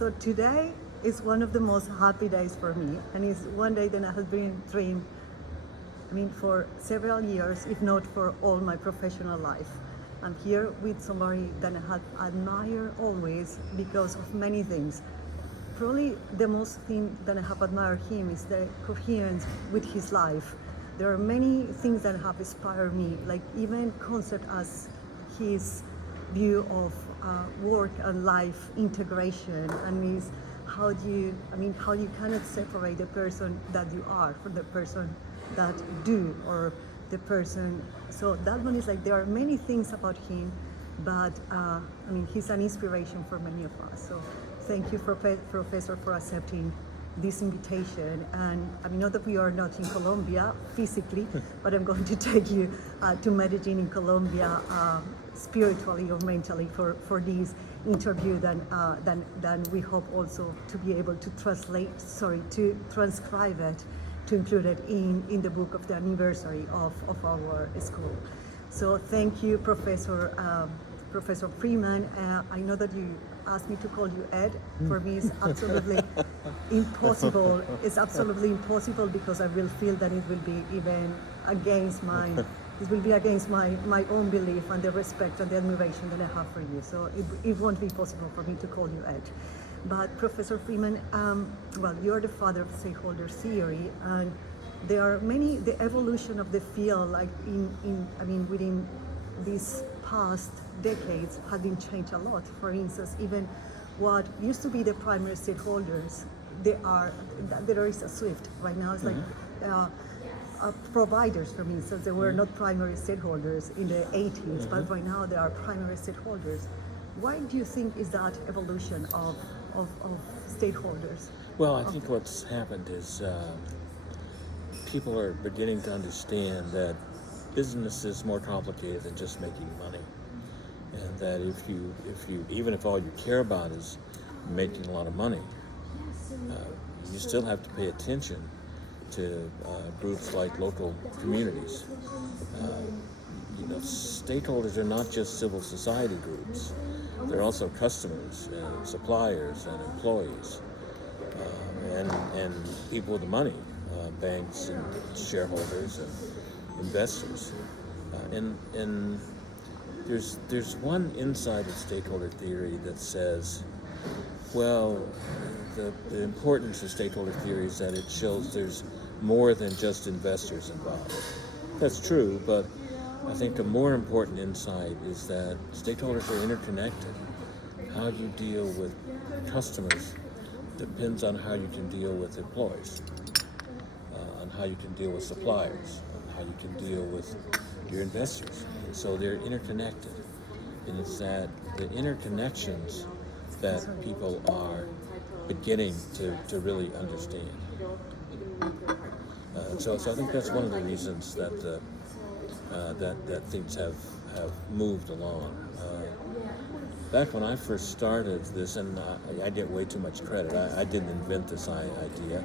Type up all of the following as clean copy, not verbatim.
So today is one of the most happy days for me, and it's one day that I have been dreaming, for several years, if not for all my professional life. I'm here with somebody that I have admired always because of many things. Probably the most thing that I have admired him is the coherence with his life. There are many things that have inspired me, like even concept as his view of work and life integration, and is how you cannot separate the person that you are from the person that do, or the person. So that one is like, there are many things about him, but he's an inspiration for many of us. So thank you, Professor, for accepting this invitation. And I know that we are not in Colombia physically, but I'm going to take you to Medellin in Colombia, spiritually or mentally, for this interview. Then we hope also to be able to to transcribe it, to include it in the book of the anniversary of our school. So thank you, Professor Freeman. I know that you asked me to call you Ed. For me, it's absolutely impossible. It's absolutely impossible, because I will feel that it will be even against my own belief and the respect and the admiration that I have for you. So it won't be possible for me to call you Ed. But Professor Freeman, you're the father of stakeholder theory, and there are the evolution of the field, like within these past decades, have been changed a lot. For instance, even what used to be the primary stakeholders, there is a shift right now. It's like providers, for instance, they were not primary stakeholders in the 80s, but right now they are primary stakeholders. Why do you think is that evolution of stakeholders? Well, I think what's happened is people are beginning to understand that business is more complicated than just making money, and that if you even if all you care about is making a lot of money, you still have to pay attention to groups like local communities. Stakeholders are not just civil society groups; they're also customers and suppliers and employees, and people with the money, banks and shareholders and investors. And there's one inside of stakeholder theory that says, well, the importance of stakeholder theory is that it shows there's more than just investors involved. That's true, but I think a more important insight is that stakeholders are interconnected. How you deal with customers depends on how you can deal with employees, on how you can deal with suppliers, on how you can deal with your investors. And so they're interconnected. And it's that the interconnections that people are beginning to really understand. So I think that's one of the reasons that that things have moved along. Back when I first started this, and I get way too much credit, I didn't invent this idea.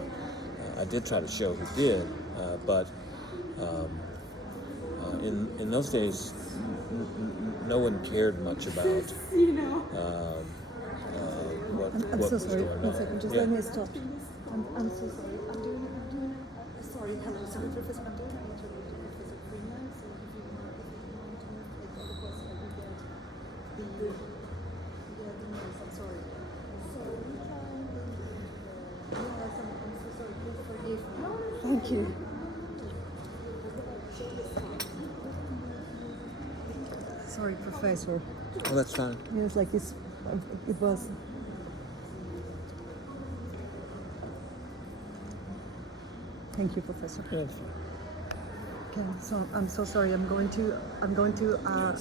I did try to show who did, but in those days, no one cared much about what was going on. I'm so sorry. Just let me stop. I'm so sorry. I'm doing sorry. Hello, sorry, Professor. I'm doing an interview with Professor Freeman. So if you want to make all the questions, I will get the news. I'm sorry. So we can. Yes, I'm so sorry. Please forgive me. Thank you. Sorry, Professor. Oh, that's fine. Yes, like it was. Thank you, Professor. Good. Okay, so I'm so sorry. I'm going to